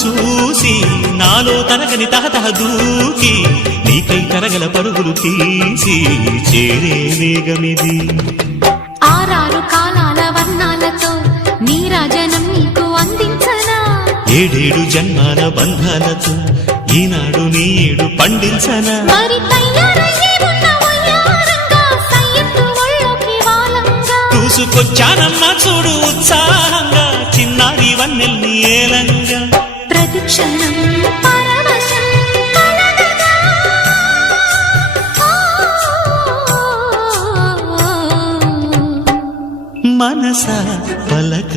చూసి నాలో తరగని తహతహ దూకి నీకై తరగల పరుగులు తీసి చేరే వేగమిది. ఆరారు కాలాల వర్ణాలతో నీరాజనం నీకు అందించనా, ఏడేడు జన్మాల బంధాలతో ఈనాడు నీడు పండించనా. మరి తయారయ్యే ఉన్న వయ్యారంగా సయ్యత్తు ఒళ్ళోకి వాలంగా చూసుకొచ్చానమ్మా చూడు ఉత్సాహంగా చిన్నారి వన్నెల్ని ఏలంగా. ప్రతిక్షణం పరవశం కలగగా మనసా